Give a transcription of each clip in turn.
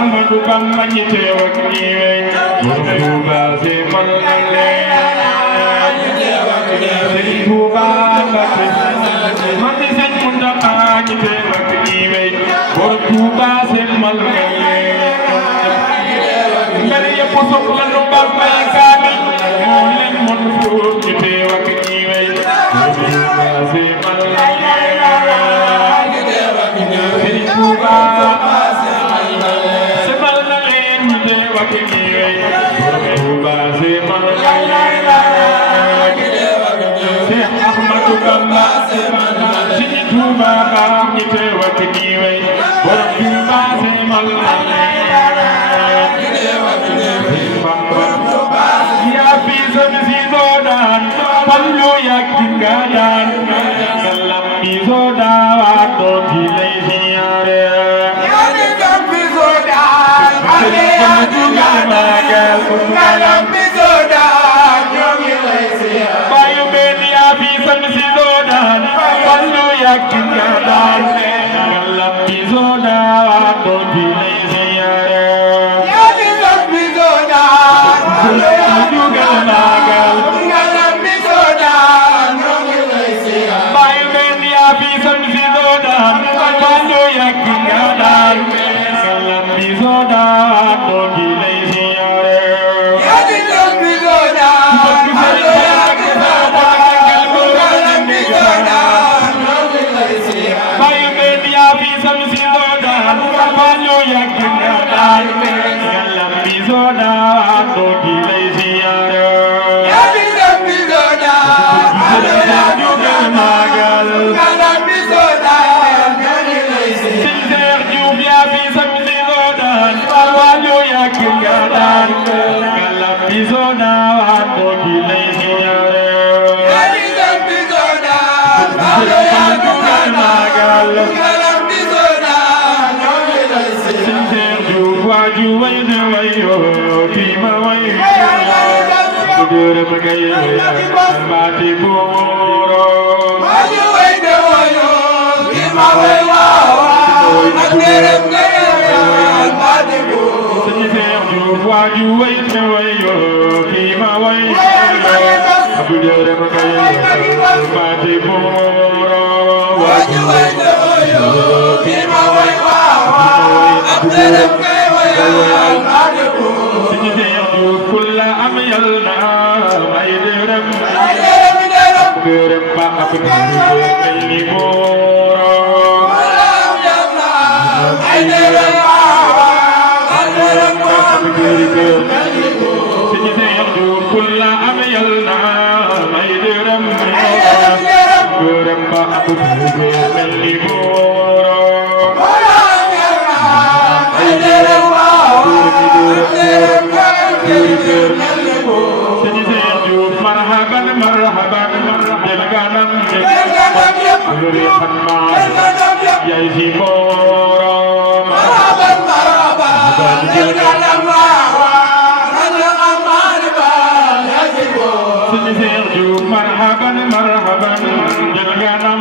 Ahmadu Bamba ñi teew ak ñi wey Borom Tuuba si man la leen Sëriñ Tuuba Mbakke man di Sëriñ Muntaxa ñi teew ak ñi wey Borom Tuuba si man la leen mbir yëpp soxla nu Bamba yi kaamil moo leen mën fóot ñi teew ak ñi wey Borom Tuuba si man la leen Sëriñ Tuuba Ahmadu Bamba Sëriñ Tuuba baax ñi teew ak ñi wey Borom Tuuba semal yaa fi son si soodaan fallu yak nga daan salam bi soodaa doon ci lay siyaare yaa fi son si soodaan ale yaa dugal magal salam bi soodaan ñoo ngi lay siyaare bayu ben yaa fi son si soodaan fallu yak nga daan salam bi soodaa doon ci lay siyaare yaa fi son si soodaan ale yaa dugal magal salam bi soodaan ñoo ngi lay siyaare bayu ben yaa fi son si soodaan fallu yak nga daan salam bi soodaa doon ci lay siyaare yaa fi son si soodaan ale yaa dugal magal salam bi soodaan ñoo ngi lay siyaare bayu ben yaa fi son si soodaan fallu yak nga daan salam bi soodaa doon ci lay siyaare yaa fi son si soodaan ale yaa dugal magal salam bi soodaan ñoo ngi lay siyaare Seex Juuf yaa fi son si soodaan fallu yak nga daan salam bi soodaa doon ci lay siyaare yaa fi son si soodaan ale yaa dugal magal salam bi soodaan ñoo ngi lay siyaare Seex Juuf waaju way na wayo fi ma way Dërëm kay baati buuro waaju way na wayo fi ma way waaw ak dërëm kay baati buuro Seex Juuf waaju way na wayo fi ma way Dërëm kay baati buuro waaju way na wayo fi ma way waaw ak dërëm kay baati buuro Seex Juuf kulla am yal na ay dërëm gërëm ba ab mel ni buuro ay dërëm ay dërëm ba ab mel ni buuro Seex Juuf kulla am yal na ay dërëm gërëm ba ab mel ni buuro ay dërëm Seex Juuf marhaban marhaban jël ganam yaay si borom marhaban marhaban jël ganam Seex Juuf marhaban marhaban jël ganam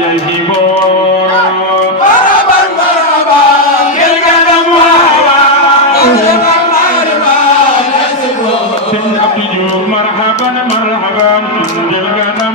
yaay si borom marhaban marhaban jël ganam Sëñ Abdou Diouf marhaban marhaban jël ganam